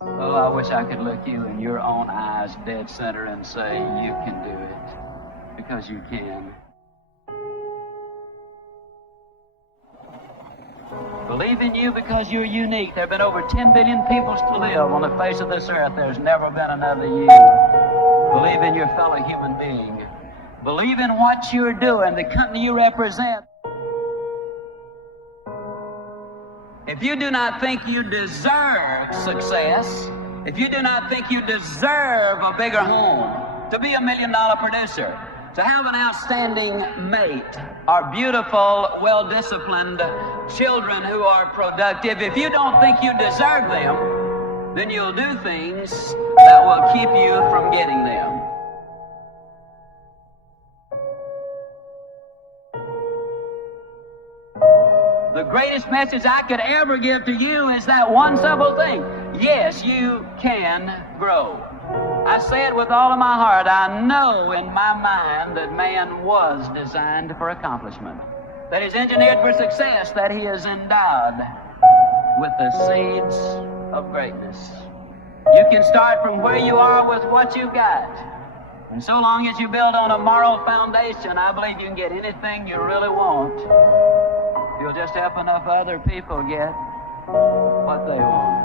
Oh, I wish I could look you in your own eyes dead center and say, you can do it, because you can. Believe in you because you're unique. There have been over 10 billion people to live on the face of this earth. There's never been another you. Believe in your fellow human being. Believe in what you're doing, the company you represent. If you do not think you deserve success, if you do not think you deserve a bigger home, to be $1 million producer, to have an outstanding mate, or beautiful, well-disciplined children who are productive, if you don't think you deserve them, then you'll do things that will keep you from getting them. The greatest message I could ever give to you is that one simple thing. Yes, you can grow. I say it with all of my heart. I know in my mind that man was designed for accomplishment, that he's engineered for success, that he is endowed with the seeds of greatness. You can start from where you are with what you've got. And so long as you build on a moral foundation, I believe you can get anything you really want. You'll just help enough other people get what they want.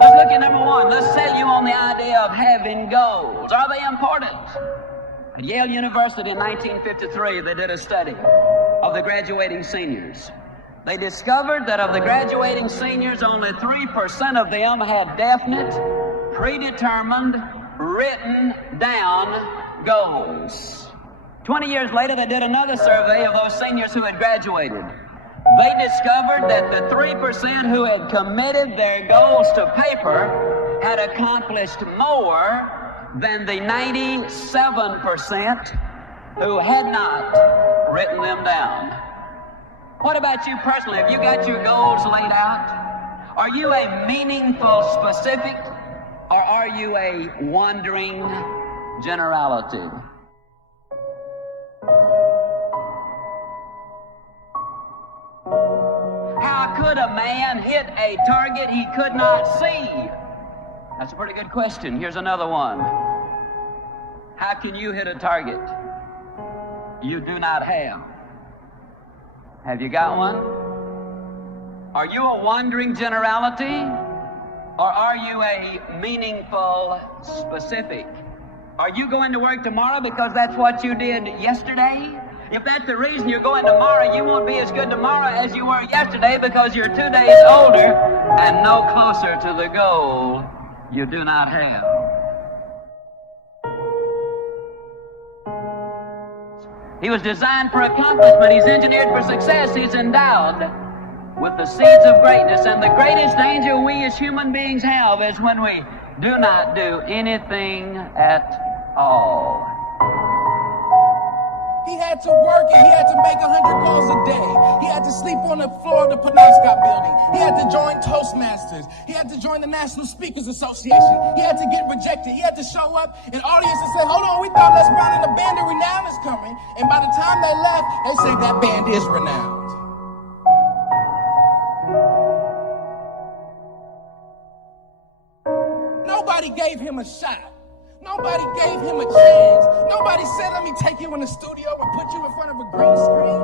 Let's look at number one. Let's sell you on the idea of having goals. Are they important? At Yale University in 1953, they did a study of the graduating seniors. They discovered that of the graduating seniors, only 3% of them had definite, predetermined, written down goals. 20 years later, they did another survey of those seniors who had graduated. They discovered that the 3% who had committed their goals to paper had accomplished more than the 97% who had not written them down. What about you personally? Have you got your goals laid out? Are you a meaningful specific, or are you a wandering generality? How could a man hit a target he could not see? That's a pretty good question. Here's another one. How can you hit a target you do not have? Have you got one? Are you a wandering generality, or are you a meaningful specific? Are you going to work tomorrow because that's what you did yesterday? If that's the reason you're going tomorrow, you won't be as good tomorrow as you were yesterday because you're 2 days older and no closer to the goal you do not have. He was designed for accomplishment. He's engineered for success. He's endowed with the seeds of greatness. And the greatest danger we as human beings have is when we do not do anything at all. He had to work and he had to make 100 calls a day. He had to sleep on the floor of the Penobscot building. He had to join Toastmasters. He had to join the National Speakers Association. He had to get rejected. He had to show up in audiences and say, hold on, we thought Les Brown and the band of renown is coming. And by the time they left, they say that band is renowned. Nobody gave him a shot. Nobody gave him a chance. Nobody said, let me take you in the studio and put you in front of a green screen.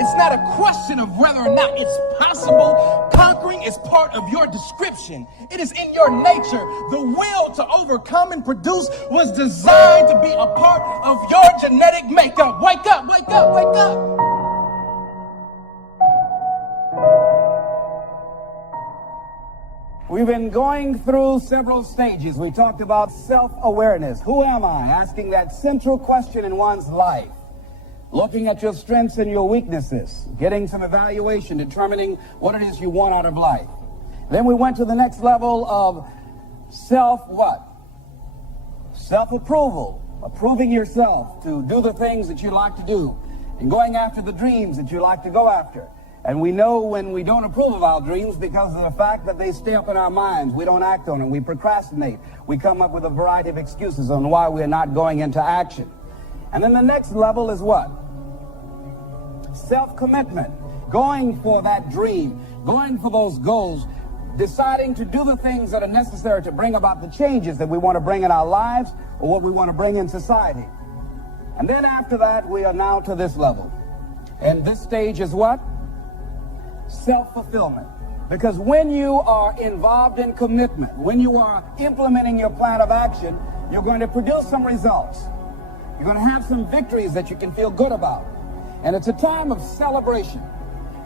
It's not a question of whether or not it's possible. Conquering is part of your description. It is in your nature. The will to overcome and produce was designed to be a part of your genetic makeup. Wake up, wake up, wake up. We've been going through several stages. We talked about self-awareness. Who am I? Asking that central question in one's life. Looking at your strengths and your weaknesses. Getting some evaluation, determining what it is you want out of life. Then we went to the next level of self-what? Self-approval. Approving yourself to do the things that you like to do. And going after the dreams that you like to go after. And we know when we don't approve of our dreams because of the fact that they stay up in our minds. We don't act on them. We procrastinate. We come up with a variety of excuses on why we're not going into action. And then the next level is what? Self-commitment. Going for that dream, going for those goals, deciding to do the things that are necessary to bring about the changes that we want to bring in our lives or what we want to bring in society. And then after that, we are now to this level. And this stage is what? Self-fulfillment. Because when you are involved in commitment, when you are implementing your plan of action, you're going to produce some results. You're going to have some victories that you can feel good about. And it's a time of celebration.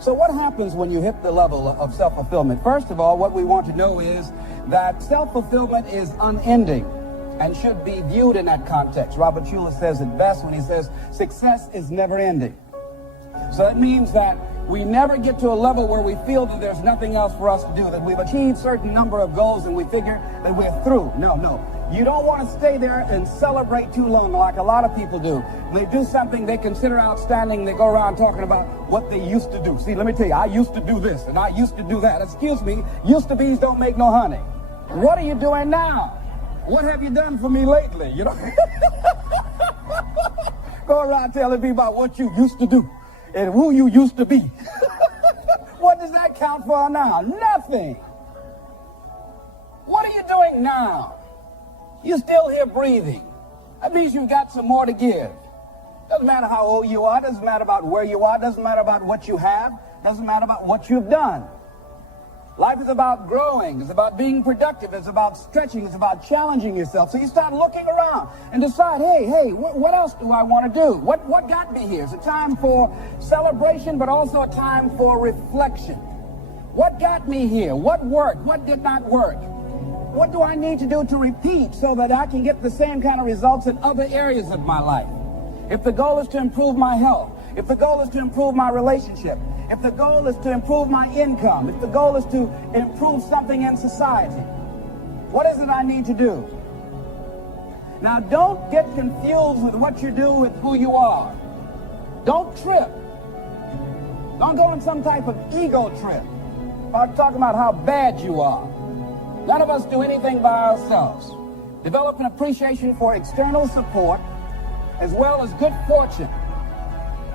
So what happens when you hit the level of self-fulfillment? First of all, what we want to know is that self-fulfillment is unending and should be viewed in that context. Robert Schuller says it best when he says success is never ending. So that means that we never get to a level where we feel that there's nothing else for us to do, that we've achieved certain number of goals and we figure that we're through. No. You don't want to stay there and celebrate too long like a lot of people do. When they do something they consider outstanding, they go around talking about what they used to do. See, let me tell you, I used to do this and I used to do that. Excuse me, used to be's don't make no honey. What are you doing now? What have you done for me lately? You know, go around telling me about what you used to do and who you used to be. What does that count for now? Nothing. What are you doing now? You're still here breathing. That means you've got some more to give. Doesn't matter how old you are. Doesn't matter about where you are. Doesn't matter about what you have. Doesn't matter about what you've done. Life is about growing. It's about being productive. It's about stretching. It's about challenging yourself. So you start looking around and decide, hey, what else do I want to do? What got me here? It's a time for celebration, but also a time for reflection. What got me here? What worked? What did not work? What do I need to do to repeat so that I can get the same kind of results in other areas of my life? If the goal is to improve my health, if the goal is to improve my relationship, if the goal is to improve my income, if the goal is to improve something in society, what is it I need to do? Now, don't get confused with what you do with who you are. Don't trip. Don't go on some type of ego trip. I'm talking about how bad you are. None of us do anything by ourselves. Develop an appreciation for external support as well as good fortune,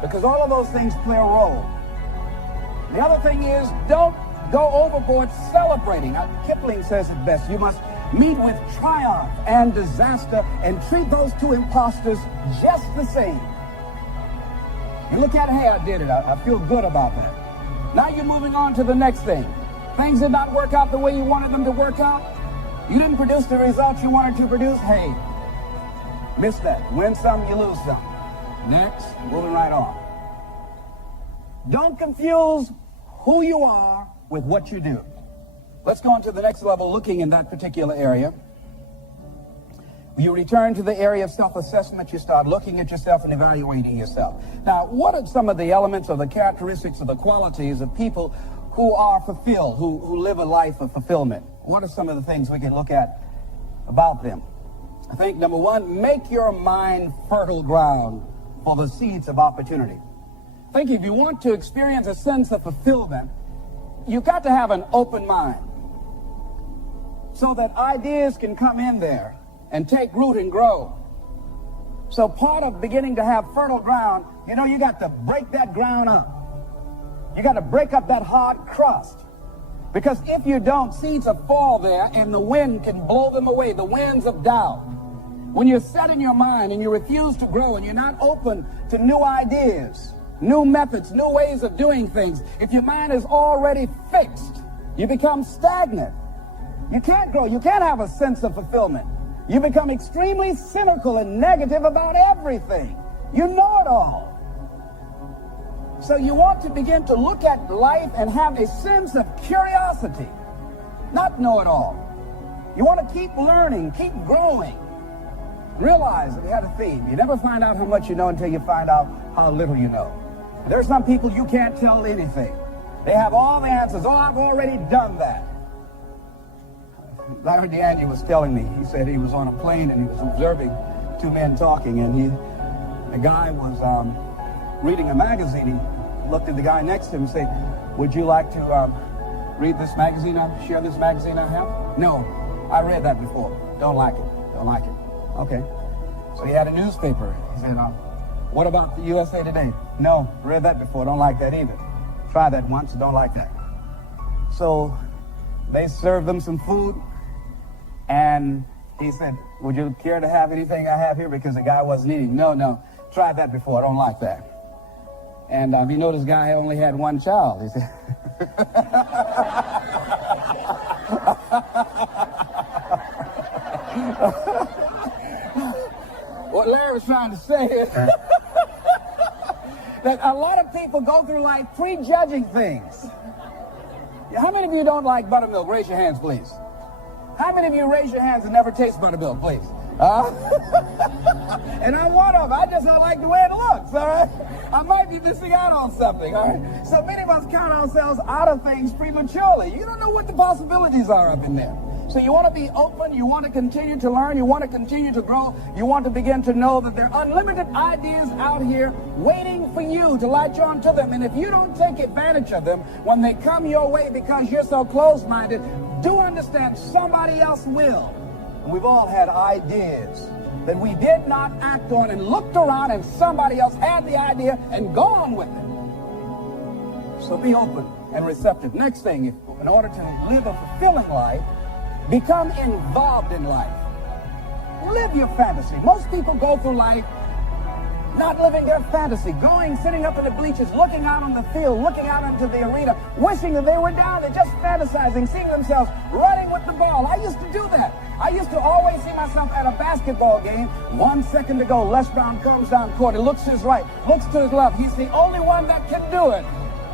because all of those things play a role. The other thing is, don't go overboard celebrating. Now, Kipling says it best. You must meet with triumph and disaster and treat those two imposters just the same. You look at, hey, I did it. I feel good about that. Now you're moving on to the next thing. Things did not work out the way you wanted them to work out. You didn't produce the results you wanted to produce. Hey, miss that. Win some, you lose some. Next, moving right on. Don't confuse who you are with what you do. Let's go on to the next level, looking in that particular area. You return to the area of self-assessment. You start looking at yourself and evaluating yourself. Now, what are some of the elements or the characteristics or the qualities of people who are fulfilled, who live a life of fulfillment? What are some of the things we can look at about them? I think, number one, make your mind fertile ground for the seeds of opportunity. I think if you want to experience a sense of fulfillment, you've got to have an open mind so that ideas can come in there and take root and grow. So part of beginning to have fertile ground, you got to break that ground up. You got to break up that hard crust. Because if you don't, seeds will fall there and the wind can blow them away, the winds of doubt. When you're set in your mind and you refuse to grow and you're not open to new ideas, new methods, new ways of doing things, if your mind is already fixed, you become stagnant. You can't grow. You can't have a sense of fulfillment. You become extremely cynical and negative about everything. You know it all. So you want to begin to look at life and have a sense of curiosity, not know it all. You want to keep learning, keep growing. Realize that we had a theme. You never find out how much you know until you find out how little you know. There are some people you can't tell anything. They have all the answers. Oh, I've already done that. Larry DeAngie was telling me, he said he was on a plane and he was observing two men talking, and the guy was reading a magazine. He looked at the guy next to him and said, would you like to read this magazine, share this magazine I have? No, I read that before. Don't like it. Okay. So he had a newspaper. He said, what about the USA Today? No, read that before, don't like that either. Tried that once, don't like that. So they served them some food, and he said, would you care to have anything I have here? Because the guy wasn't eating. No, tried that before, I don't like that. And you know this guy only had one child. He said, what Larry was trying to say is that a lot of people go through life prejudging things. How many of you don't like buttermilk? Raise your hands, please. How many of you raise your hands and never taste buttermilk, please? And I'm one of them. I just don't like the way it looks, all right? I might be missing out on something, all right? So many of us count ourselves out of things prematurely. You don't know what the possibilities are up in there. So you want to be open, you want to continue to learn, you want to continue to grow, you want to begin to know that there are unlimited ideas out here waiting for you to latch on to them. And if you don't take advantage of them when they come your way because you're so closed-minded, do understand somebody else will. And we've all had ideas that we did not act on and looked around and somebody else had the idea and go on with it. So be open and receptive. Next thing, in order to live a fulfilling life, become involved in life. Live your fantasy. Most people go through life not living their fantasy, sitting up in the bleachers, looking out on the field, looking out into the arena, wishing that they were down there, just fantasizing, seeing themselves running with the ball. I used to do that. I used to always see myself at a basketball game, 1 second to go, Les Brown comes down court, he looks to his right, looks to his left. He's the only one that can do it.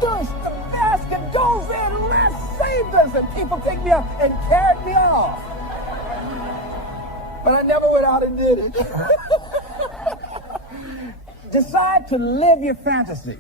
Deuce, the basket goes in, Les saved us, and people picked me up and carried me off. But I never went out and did it. Decide to live your fantasy.